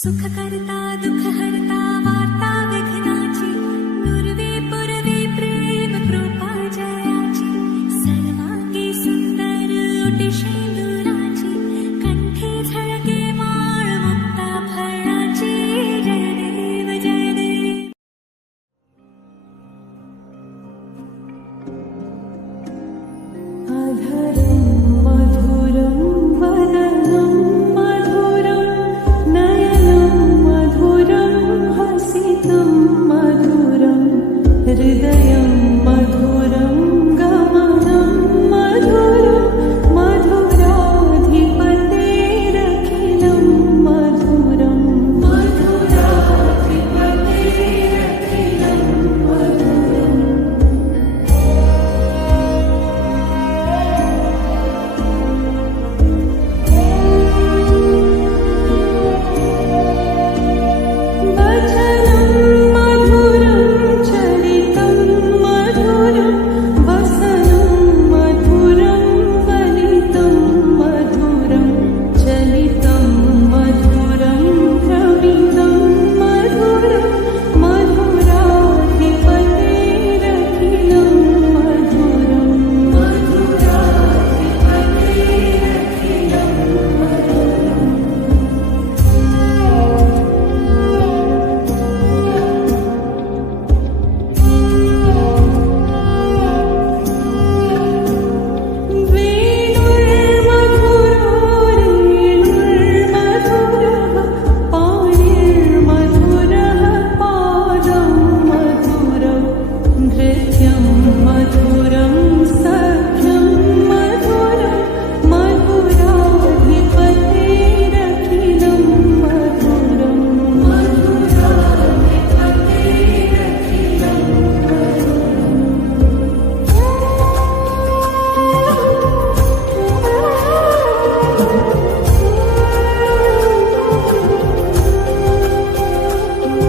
सुखकर्ता दुःखहर्ता वार्ता विघ्नाची नुरवी पुरवी प्रेम कृपा जयाची सर्वांगी सुंदर ओटी शेंदुराची कंठी झळके माळ मुक्ता फळाची जय देव जय देव. अधरं मधुरं वदनं मधुरं नयनं मधुरं हसितं मधुरं हृदयं मधुरं गमनं मधुरं मधुराधिपतेरखिलं मधुरं मधुराधिपतेरखिलं मधुरम्. वचनं मधुरं चरितं मधुरं वसनं मधुरं वलितं मधुरं चलितं मधुरं भ्रमितं मधुरं मधुराधिपतेरखिलं मधुरं मधुराधिपतेरखिलं मधुरम्. वेणुर्मधुरो रेणुर्मधुरः पाणिर्मधुरः पादं मधुरं नृत्यं मधुरं सख्यं मधुरं मधुराधिपतेरखिलं मधुरं मधुराधिपतेरखिलं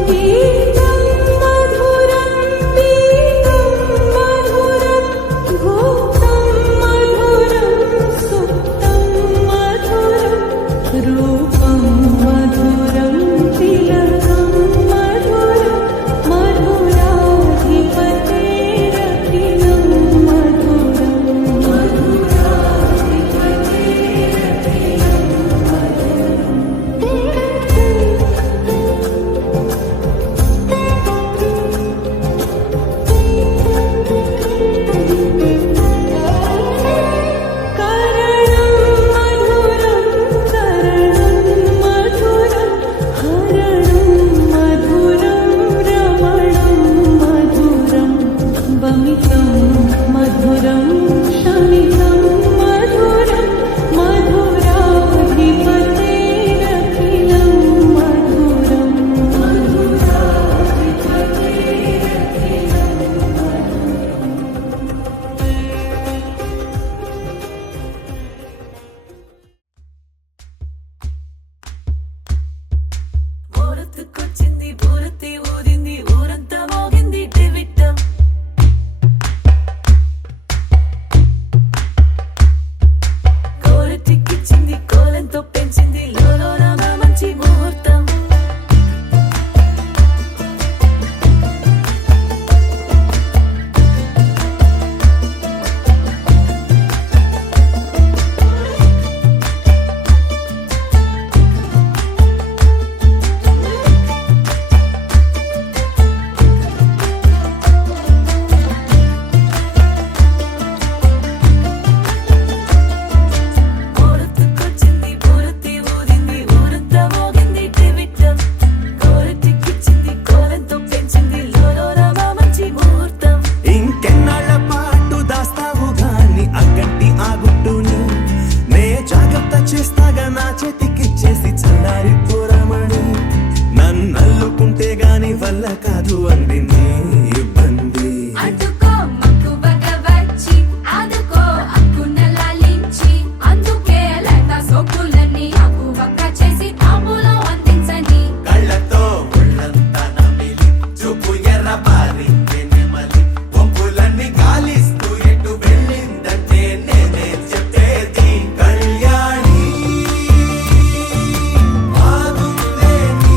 गीतं मधुरं पीतं मधुरं भुक्तं मधुरं सुप्तं मधुरं रूपं मधुरं तिलकं मधुरं मधुराधिपतेरखिलं मधुरं मधुराधिपतेरखिलं करणं मधुरं करणं मधुरं हरणं मधुरं रमणं मधुरं वमितं मधुरं शमितं मधुरं मधुराधिपतेरखिलं मधुरं मधुराधिपतेरखिलं ఊరొత్తుకొచ్చింది ఊరొత్తి ఊరింది ఊరంతా మోగింది డెవిట్టం కోరటిక్కిచ్చింది కోలంతో పెంచింది లోలోన మంచి ముహూర్తం ఊరొత్తుకొచ్చింది ఊరొత్తి ఊరింది ఊరంతా మోగింది డెవిట్టం కోరటిక్కిచ్చింది కోలంతో పెంచింది లోలోన మంచి ముహూర్తం. ఇంకెన్నాళ్ల పాటు దాస్తావు గాని అగ్గంటి ఆ గుట్టుని నే జాగ్రత్త చేస్తాగా నా చేతికిచ్చేసి చల్లారి పోరమణి నన్నల్లుకుంటే గాని వల్ల కాదు అంది నీ ఇబ్బంది. అడ్డుకో మక్కువగా వచ్చి ఆదుకో అక్కున లాలించి అందుకే లేత సోకులన్నీ అక్కువగా చేసి తాంబూలం అందించని కళ్ళతో ఒళ్ళంతా నమిలి చూపు ఎర్రబారి నెమలి పొంపులన్నీ గాలిస్తూ ఎటు వెళ్ళిందంటే నేనే చెప్పేది కళ్యాణి ఆగుందే నీ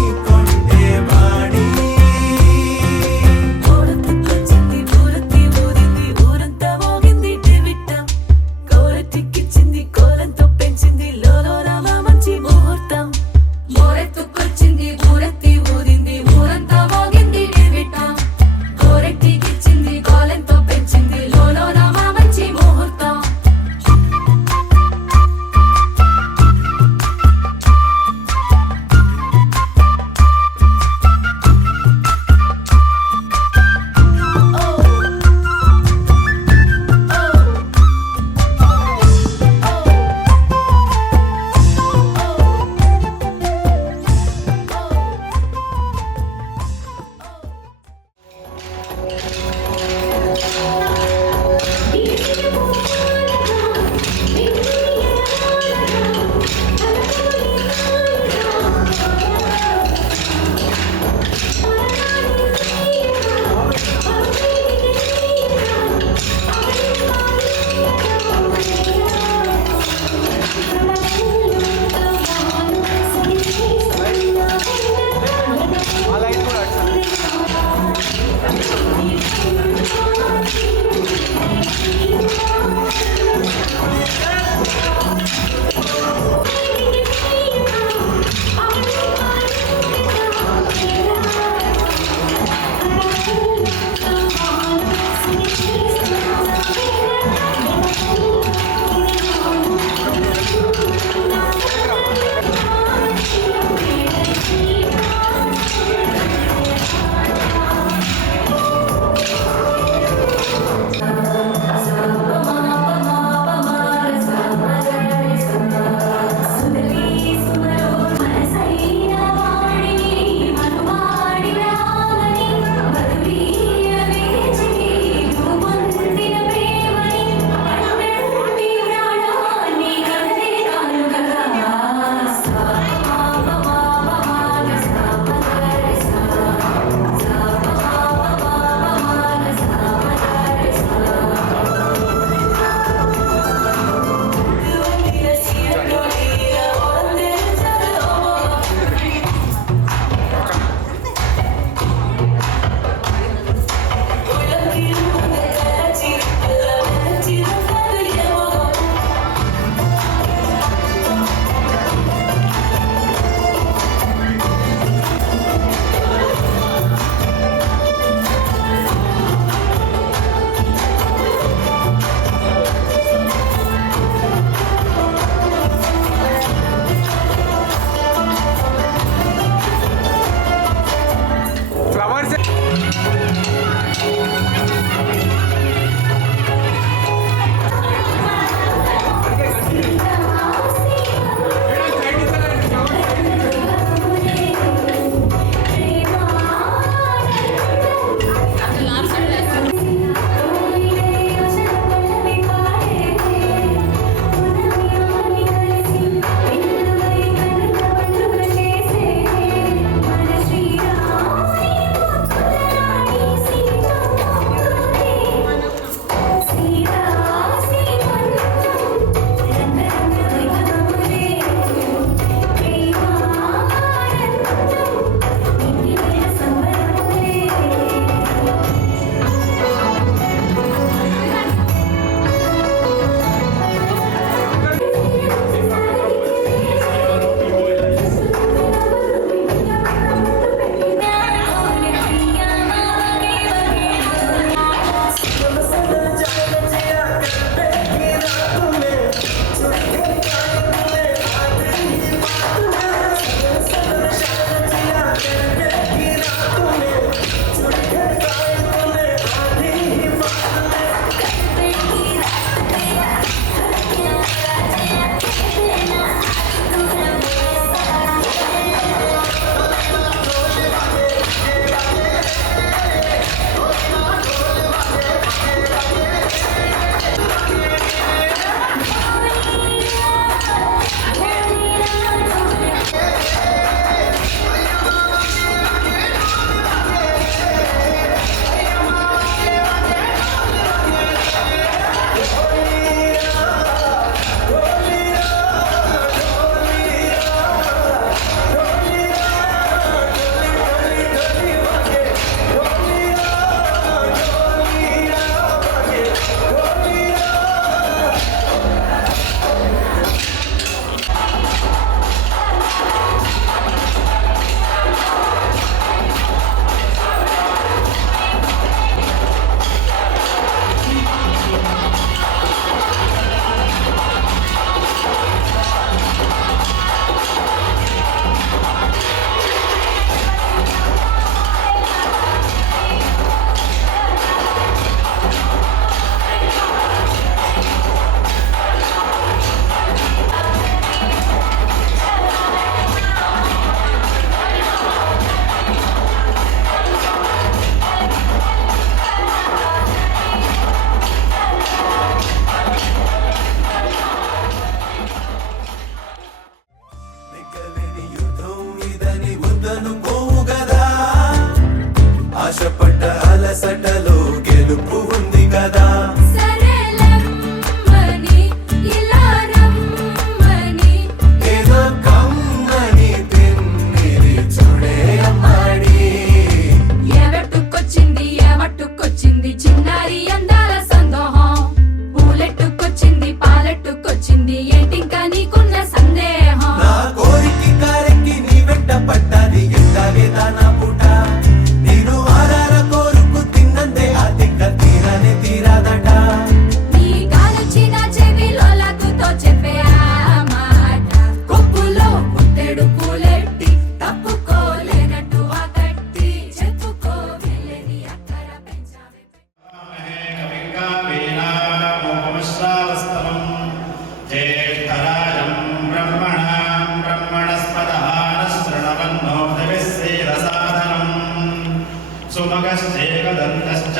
सुमगश्चैकदन्तश्च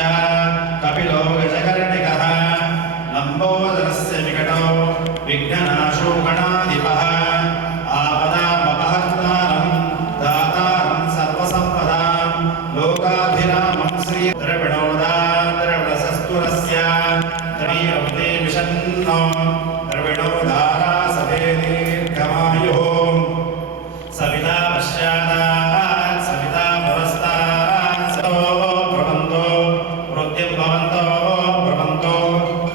कपिलो गजकर्णिकः लम्बोदरस्य विकटो विघ्ननाशो गणाधिपः आपदामपहर्तारं दातारं सर्वसम्पदां लोकाभिरामं श्री द्रविणोदाद्रविणसस्तुरस्य द्रवीरवते विषन्नो द्रविणोदारा सभे दीर्घमायुः सविता पश्चात् सविता पुरस्तात् सतो प्रबन्धो वृद्धिं भवन्तो प्रबन्धो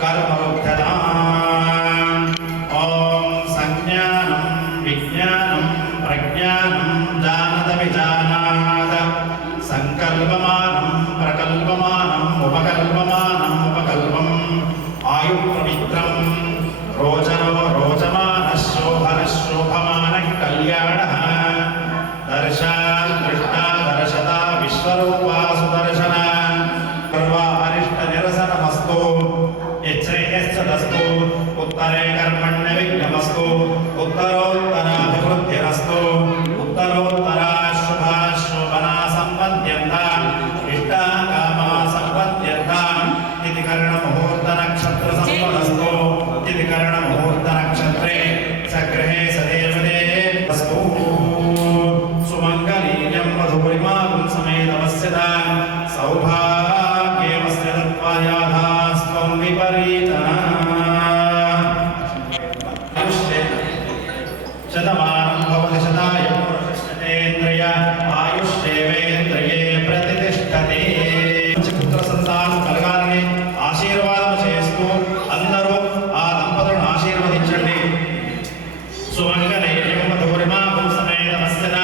कर्मरुद्धताम् ॐ संज्ञानं विज्ञानं प्रज्ञानं जानदविजानाद सङ्कल्पमानं प्रकल्पमानम् उपकल्पमानम् उपकल्पम् आयुप्रमित्रं रोचनो रोचमानः शोभनः शोभमानः कल्याणः दर्शान् दृष्टा दर्शता विश्वरूपा सुदर्शन सर्वा अरिष्टनिरसनमस्तु यच्छ्रेयश्चदस्तु उत्तरे कर्मण्य विघ्नमस्तु उत्तरोत्तराभिवृद्धिरस्तु उत्तरोत्तरा शुभा शोभना सम्पद्यन्ताम् इष्टा कामा सम्पद्यन्ताम् इति कर्णमुहूर्तनक्षत्रसम्पदस्तु इति कर्णमुहूर्तनक्षत्रे सगृहे सदेवते अस्तु सुमङ्गलीयं मधुरिमागुं समेतमस्यता सौभाग्यमस्य तत्त्वायाधास्त्वं विपरीतः शतमानं भवति शताय पुरुषशतेन्द्रिय आयुष्येवेन्द्रिये प्रतिष्ठते పుత్ర సంతానం కలగాలని ఆశీర్వాదం చేస్తూ అందరూ ఆ దంపతులను ఆశీర్వదించండి. సుమంగళేయం మధురిమాగం సమేతమస్యత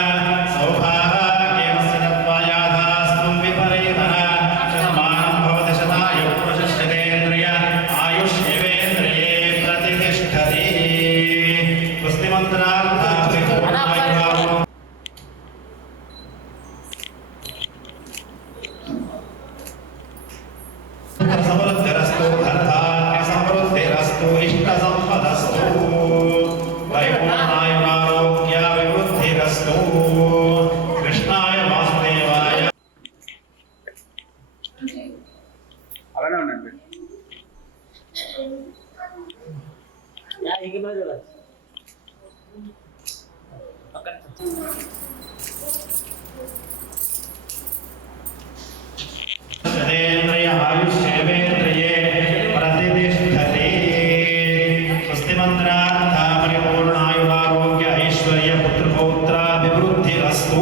సౌభాగ్యమస్య తత్వాయాధాస్త్వం విపరీతః శతమానం భవతి శతాయ పురుషశతేంద్రియ ఆయుష్యేవేంద్రియే ప్రతిష్ఠతి. స్వస్తి మంత్రార్థాభిర్భావం समृद्धिरस्तु धनधान्य समृद्धिरस्तु इष्टसम्पदस्तु परिपूर्णायुरारोग्याभिवृद्धिरस्तु कृष्णाय वासुदेवाय. అలానే ఉండండి. शतेन्द्रिय आयुष्येवेन्द्रिये प्रतिष्ठते. स्वस्ति मंत्रार्थ परिपूर्णायुरारोग्य ऐश्वर्य पुत्रपौत्राभिवृद्धिरस्तु.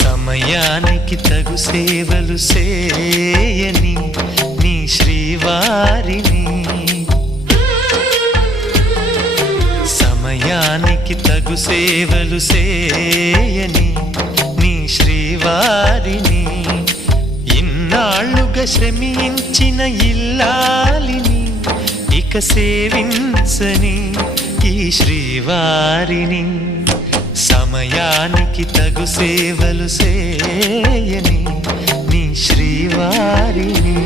సమయానికి తగు సేవలు చేయని నీ శ్రీవారిని, సమయానికి తగు సేవలు చేయని నీ శ్రీవారిని, ఇన్నాళ్ళుగా శ్రమించిన ఇల్లాలిని ఇక సేవించని ఈ శ్రీవారిని, సమయానికి తగు సేవలు చేయని నీ శ్రీవారిని.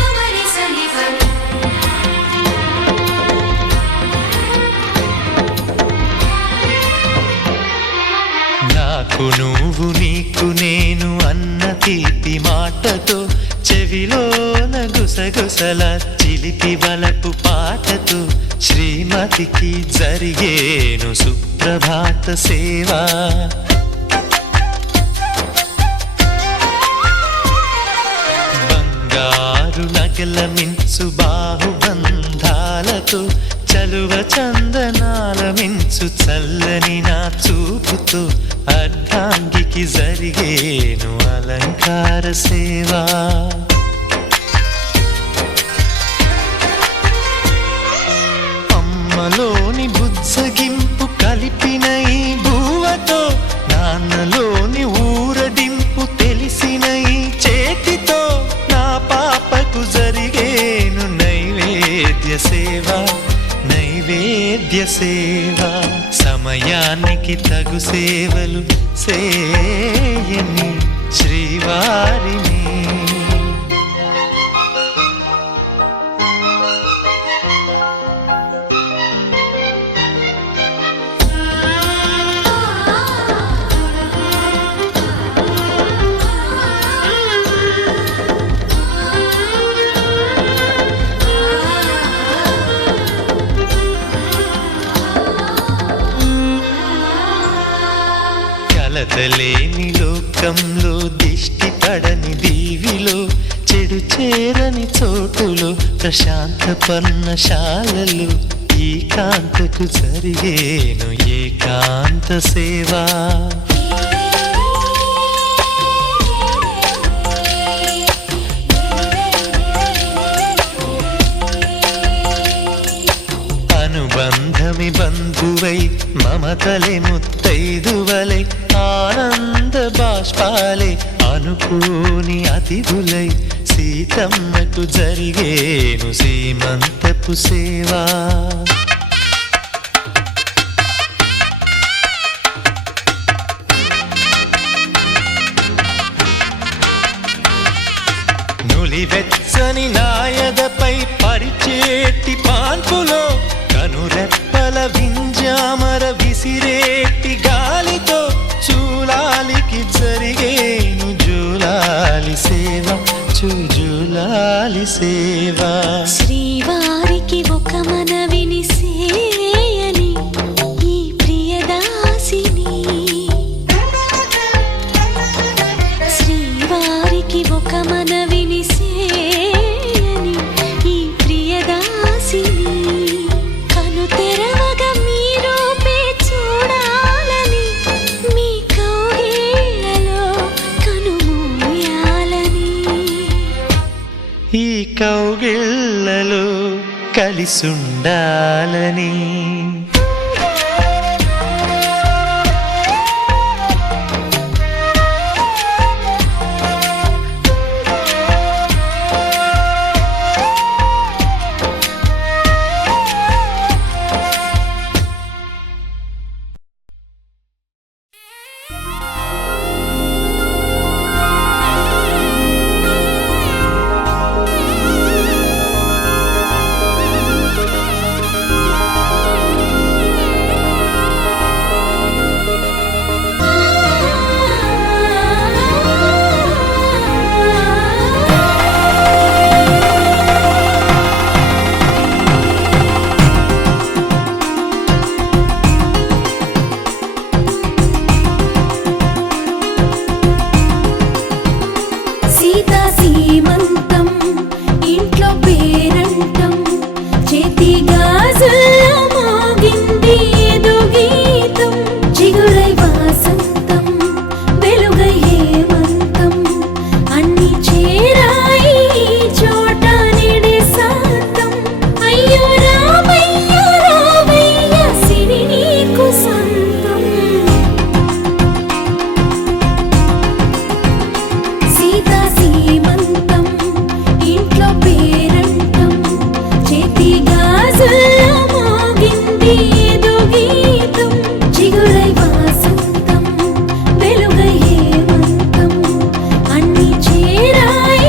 అమరి సని సని నాకు నువ్వు నీకు నేను అన్న తీపి మాటతో చెవిలోన గుసగుసల చిలిపి వలపు పాటతో శ్రీమతికి జరిగేను సుప్రభాత సేవా. బంగారు నగల మించు బాహుబంధాలతో చలువ చందనాల మించు చల్లని నా చూపుతో అర్ధాంగికి జరిగేను అలంకార సేవా. అమ్మలోని బుజ్జగింపు కలిపిన ఈ భూవతో, నాన్నలోని ఊరడింపు తెలిసిన ఈ చేతితో నా పాపకు జరిగే సేవ నైవేద్య సేవ సమయానికి తగు సేవలు సేయని శ్రీవారిని కలతలేని లోకంలో దిష్టి పడని దీవిలో చెడు చేరని చోటులో ప్రశాంత పర్ణశాలలు ఈ కాంతకు జరిగేను ఏకాంత సేవా అనుబంధమి బంధువై మమతలే ముత్తైదువలై ఆనంద బాష్పాలే అనుకోని అతిథులై సీతమ్మకు జరిగేను సీమంతపు సేవా నులివెచ్చని నాయదపై పరిచేటి పాన్పులో కనురెప్పల వింజామర విసిరేటి గాలితో చూలాలికి జరిగేను జూలాలి సేవ జూలాలి సేవ శ్రీవారికి ఒక మనవిని సేయని ఈ ప్రియదాసిని శ్రీవారికి ఒక మనవిని సేయని ఈ ప్రియదాసిని కను తెరవగా మీ రూపే చూడాలని మీ కౌగిళ్ళలో కనుమూయాలని ఈ కౌగిళ్ళలో కలిసుండాలని సీతా సీమంతం ఇంట్లో పేరంటం చేతి గాజుల్లో మోగింది ఏదో గీతం చిగురై వాసంతం వెలుగై హేమంతం అన్ని చేరాయి ఈ చోట నిడే శాంతం అయ్యో రామయ్య సిరి నీకు సొంతం సీతా సీమంతం ఇంట్లో పేరంటం చేతి గాజుల్లో మోగింది ఏదో గీతం చిగురై వాసంతం వెలుగై హేమంతం అన్ని చేరాయి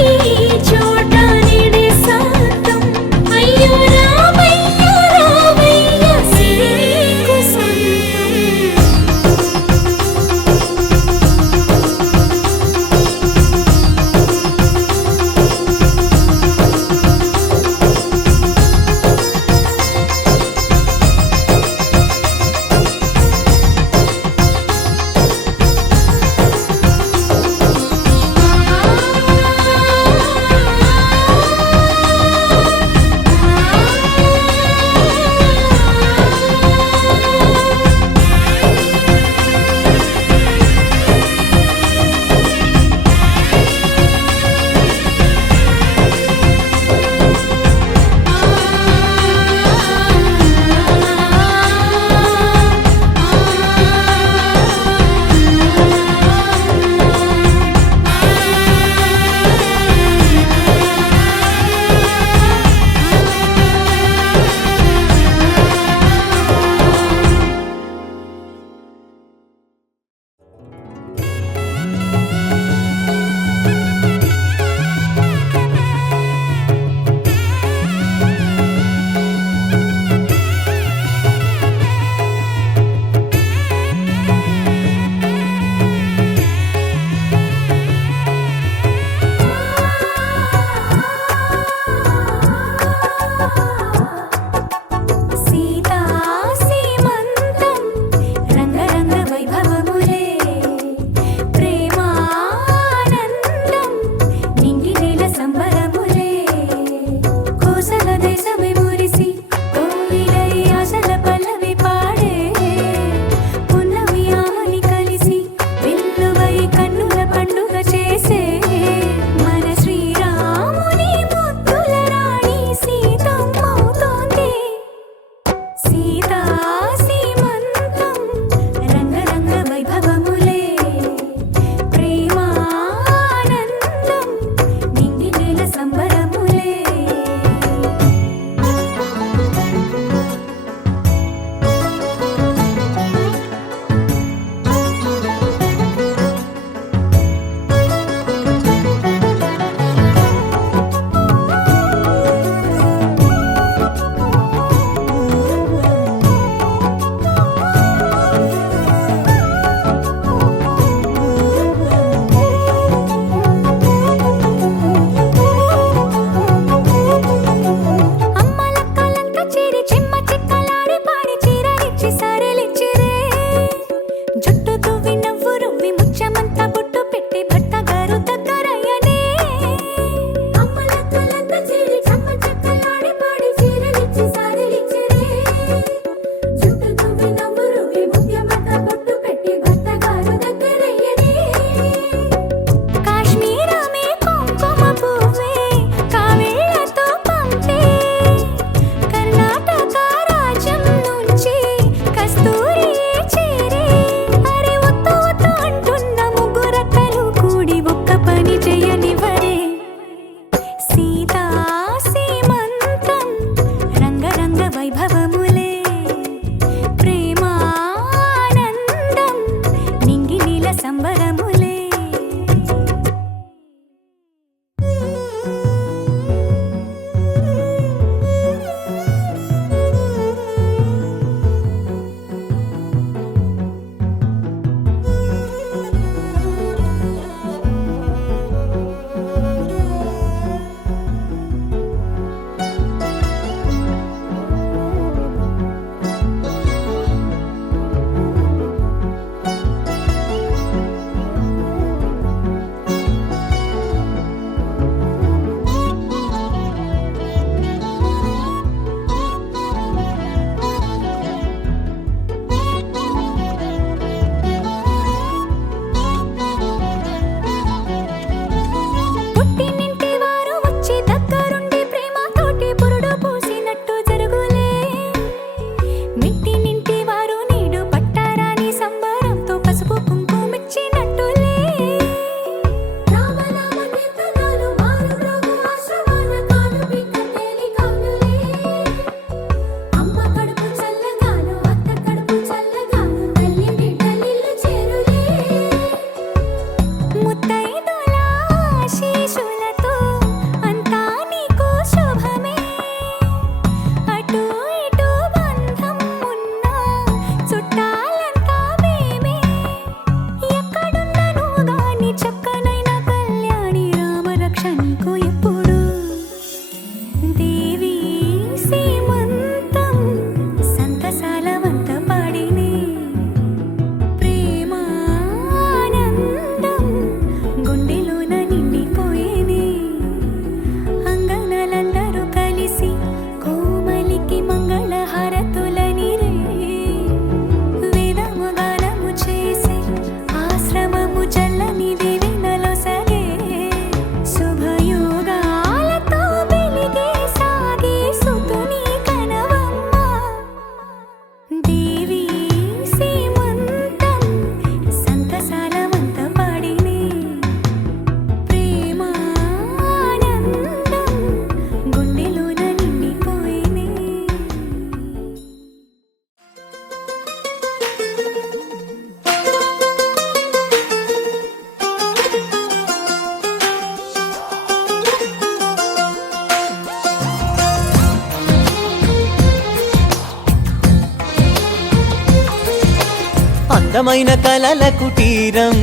అందమైన కలల కుటీరం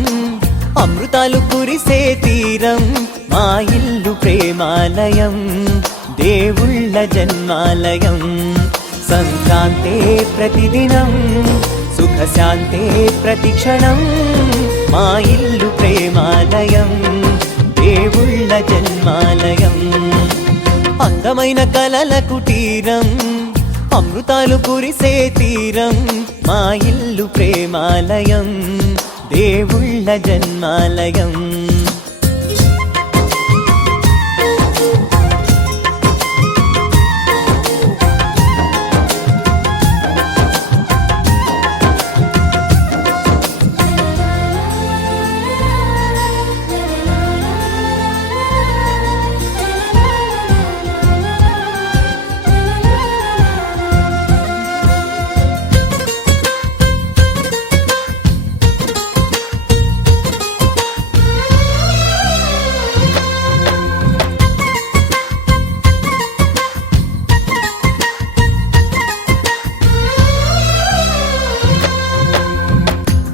అమృతాలు కురిసే తీరం మా ఇల్లు ప్రేమాలయం దేవుళ్ళ జన్మాలయం సంక్రాంతే ప్రతిదినం సుఖశాంతే ప్రతిక్షణం మా ఇల్లు ప్రేమాలయం దేవుళ్ళ జన్మాలయం అందమైన కలల కుటీరం అమృతాలు కురిసే తీరం మా ఇల్లు ప్రేమాలయం దేవుళ్ళ జన్మాలయం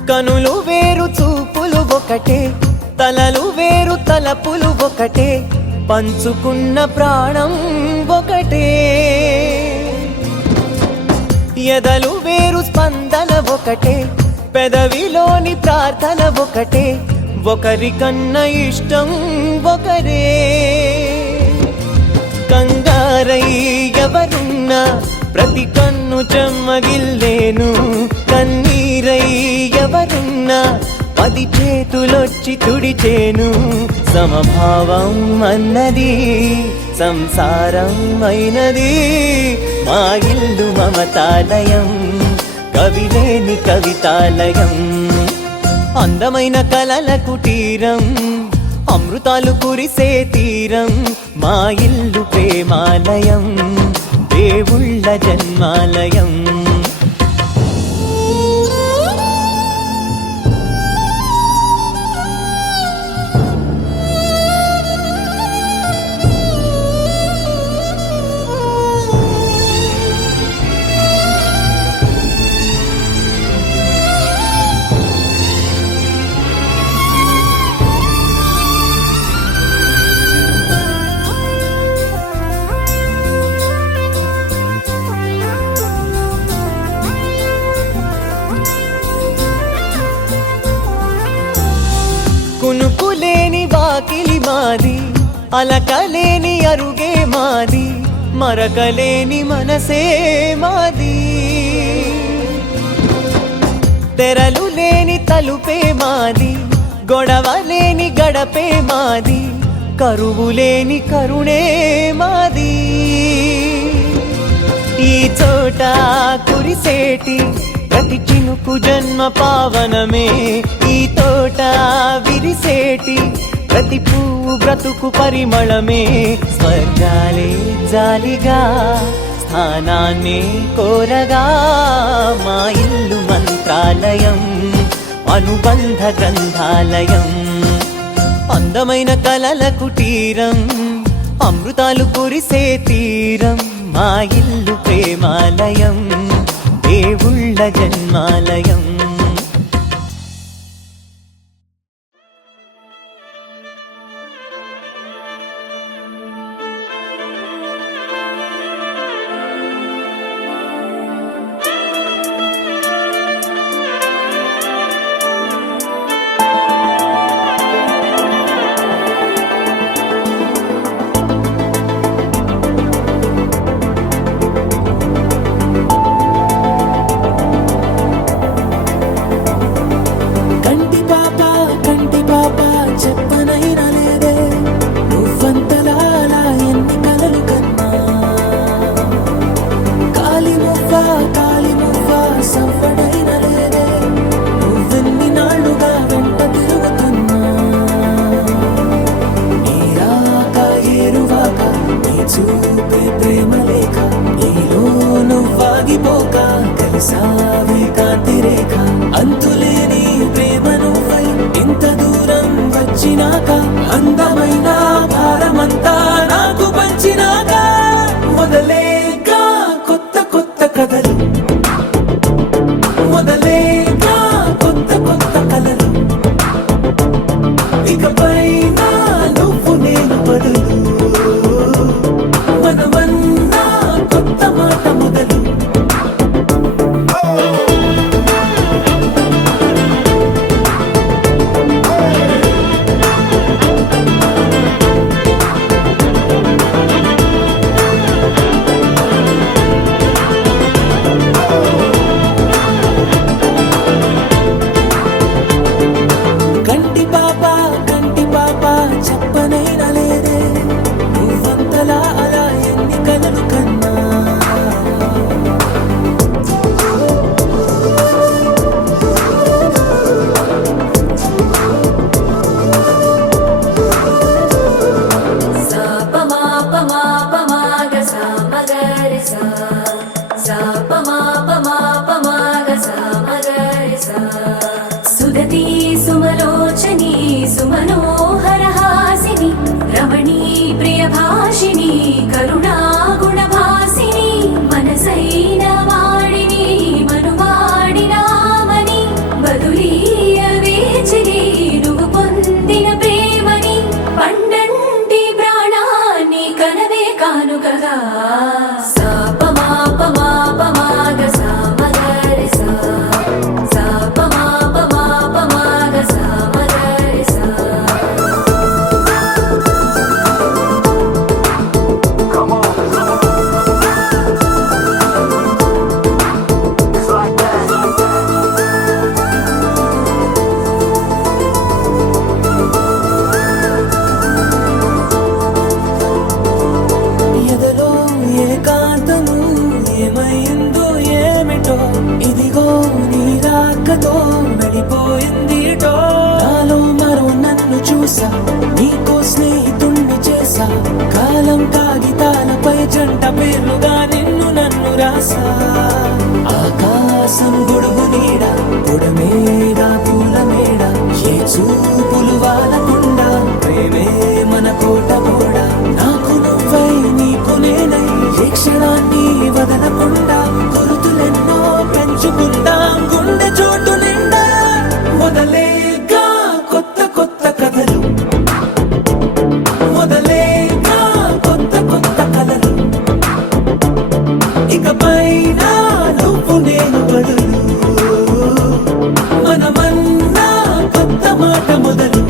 కనులు వేరు చూపులు ఒకటే తలలు వేరు తలపులు ఒకటే పంచుకున్న ప్రాణం ఒకటే ఎదలు వేరు స్పందన ఒకటే పెదవిలోని ప్రార్థన ఒకటే ఒకరికన్నా ఇష్టం ఒకరే కంగారై ఎవరున్నా ప్రతి కన్ను చెమ్మగిల్లేను కన్నీరై ఎవరున్నా 10 చేతులొచ్చి తుడిచేను సమభావం అన్నది సంసారం అయినది మా ఇల్లు మమతాలయం కవిలేని కవితాలయం అందమైన కలల కుటీరం అమృతాలు కురిసే తీరం మా ఇల్లు ప్రేమాలయం దేవుళ్ళ జన్మాలయం కునుకులేని వాకిలి మాది అలకలేని అరుగే మాది మరకలేని మనసే మాది తెరలు లేని తలుపే మాది గొడవ లేని గడపే మాది కరువు లేని కరుణే మాది ఈ చోట కురిసేటి ప్రతి చినుకు జన్మ పావనమే ఈ తోట విరిసేటి ప్రతి పువ్వు బ్రతుకు పరిమళమే స్వర్గాలే జాలిగా స్థానాన్ని కోరగా మా ఇల్లు మంత్రాలయం అనుబంధ గ్రంథాలయం అందమైన కలల కుటీరం అమృతాలు కురిసే తీరం మా ఇల్లు ప్రేమాలయం దేవుళ్ళ జన్మాలయం చూపే ప్రేమ లేఖ నీలో నువ్వాగిపోక కలిసావే కాంతి రేఖ అంతులేని ప్రేమ నువ్వై ఇంత దూరం వచ్చినాక అందమైన భారమంతా నాకు పంచినాక మొదలేగా కొత్త కొత్త కథలు మొదలేగా వేడుకగా సాపమాపమాపమాగ సామగరి సా సాపమాపమాపమాగ సామగరి సా ఎదలో ఏకాంతము ఏమైందో ఏమిటో ఇదిగో నీ రాకతో వెళ్ళిపోయిందిటో నాలో మరో నన్ను చూసా నీకో స్నేహితుణ్ణి చేసా కాలం కాగితాలపై జంట పేర్లుగా నిన్ను నన్ను రాసా ఆకాశం గొడుగు నీడ గుడమేడా పూల మేడ ఏ చూపులు వాలకుండా ప్రేమే మన కోట కూడా నాకు నువ్వై నీకు నేనై ఏ క్షణాన్ని వదలకుండా గురుతులెన్నో పెంచుకుందాం గుండె చోటు నిండా మొదలేగా కొత్త కొత్త కథలు మొదలేగా కొత్త కొత్త కలలు ఇకపైన నువ్వు నేను బదులు మనమన్నా కొత్త మాట మొదలు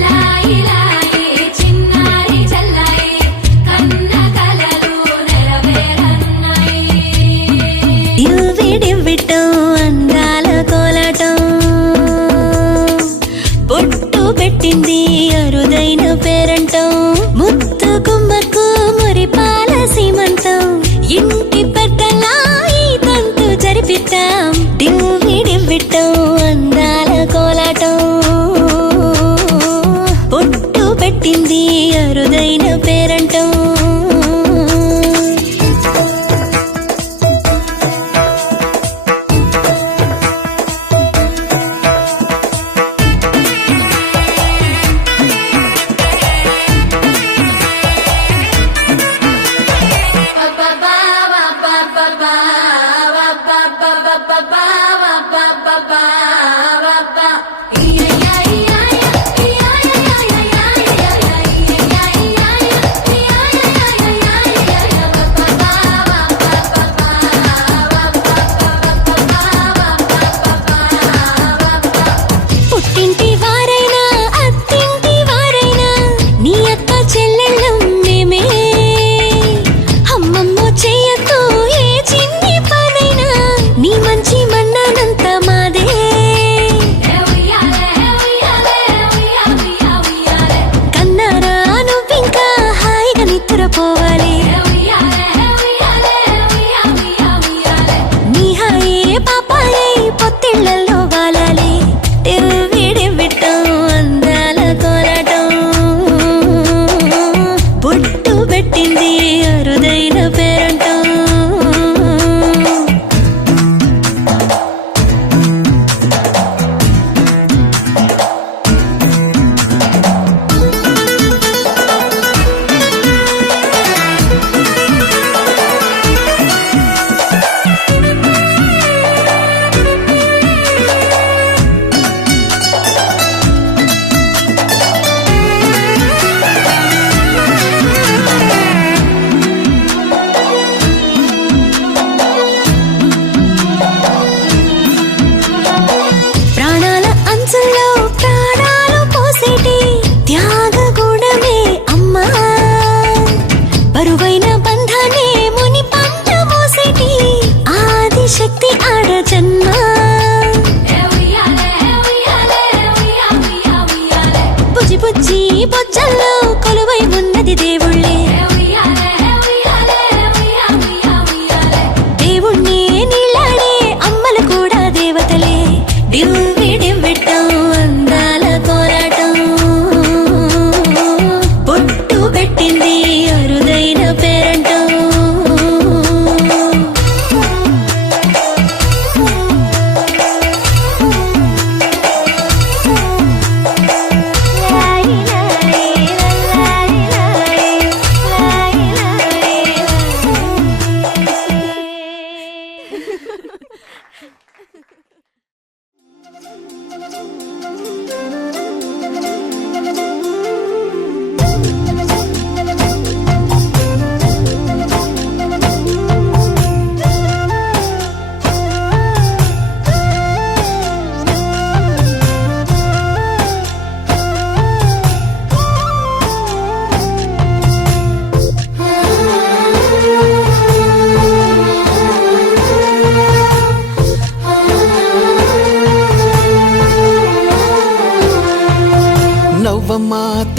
లాయి లాయి చిన్నారి చల్లాయి కన్న కలలు నెరవేరన్నాయి డివ్విడివ్విటం అందాల కోలాటం బొట్టు పెట్టింది అరుదైన పేరంటం ముత్తు గుమ్మకు మురిపాల సీమంతం ఇంటి పెద్దలా ఈ తంతు జరిపిద్దాం డివ్విడివ్విటం అందాల కోలాటం బొట్టు పెట్టింది అరుదైన పేరంటం Yeah.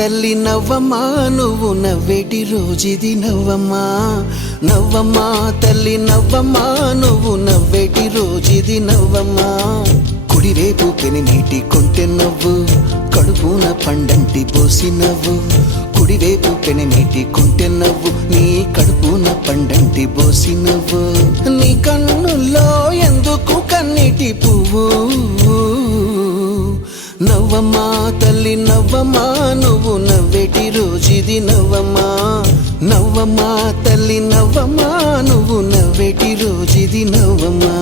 తల్లి నవ్వమ్మా నువ్వు నవ్వేటి రోజుది నవ్వమ్మా నవ్వమ్మా తల్లి నవ్వమ్మా నువ్వు నవ్వేటి రోజుది నవ్వమ్మా కుడివైపు పెనినీటి కొంటె నవ్వు కడుపున పండంటి పోసి నవ్వు కుడివైపు పెనినీటి కొంటె నవ్వు నీ కడుపున పండంటి పోసి నవ్వు నీ కన్నుల్లో ఎందుకు కన్నీటి పువ్వు నవ్వమ్మా తల్లి నవ్వమ్మా నువ్వు నవ్వేటి రోజుది నవ్వమ్మా నవ్వమ్మా తల్లి నవ్వమ్మా నువ్వు నవ్వేటి రోజుది నవ్వమ్మా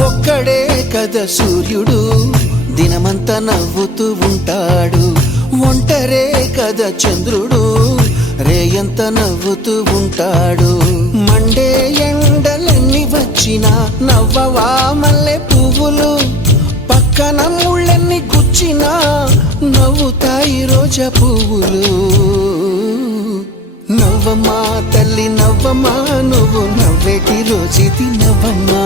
ఒక్కడే కదా సూర్యుడు దినమంతా నవ్వుతూ ఉంటాడు ఒంటరే కదా చంద్రుడు రేయంత నవ్వుతూ ఉంటాడు మండే ఎండలన్నీ వచ్చినా నవ్వవా మల్లె పువ్వులు పక్కన ముళ్ళెన్ని గుచ్చినా నవ్వుతాయి రోజా పువ్వులు నవ్వమ్మా తల్లి నవ్వమ్మా నువ్వు నవ్వేటి రోజుది నవ్వమ్మా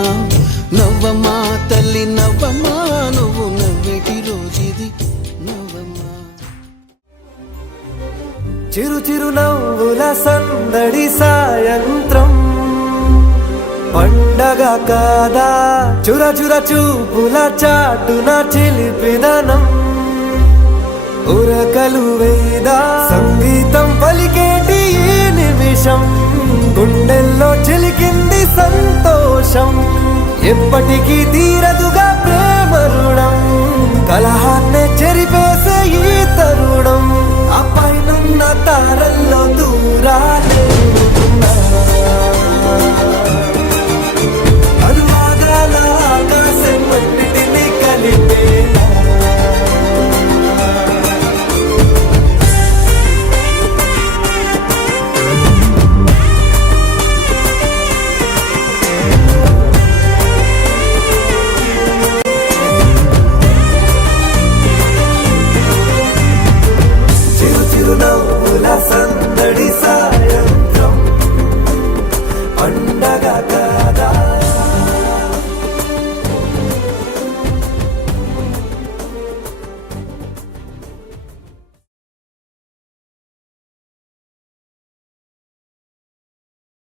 నవ్వమ్మా తల్లి నవ్వమ్మా నువ్వు నవ్వేటి రోజుది నవ్వమ్మా చిరు చిరు నవ్వుల సందడి సాయంత్రం పండగ కాదా చుర చుర చూపుల చాటున చిలిపిదనం ఉరకలు వేదా సంగీతం పలికేటి ఈ నిమిషం గుండెల్లో చిలికింది సంతోషం ఎప్పటికీ తీరదుగా ప్రేమ రుణం కలహాన్నే చెరిపేసే ఈ తరుణం ఆ పైనున్న తారల్లో దూరా